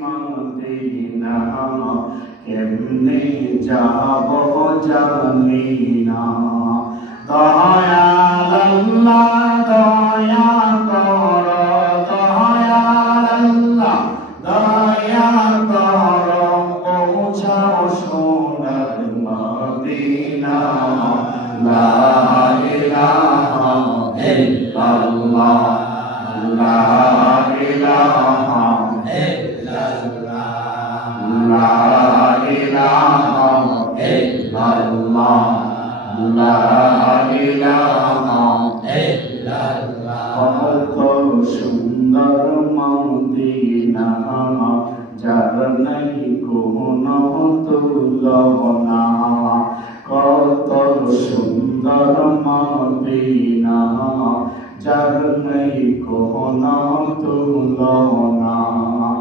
Medina কেমনে যাব জানি না দয়াল আল্লাহ দয়া কর দয়াল আল্লাহ দয়া কর পৌঁছাও সোনার মদিনা লা ইলাহা ইল্লাল্লাহ লা ইলাহা লা ইলাহা ইল্লাল্লাহ লা ইলাহা ইল্লাল্লাহ কত সুন্দর মদিনা যার নাই কোনো তুলনা কত সুন্দর মদিনা যার নাই কোনো তুলনা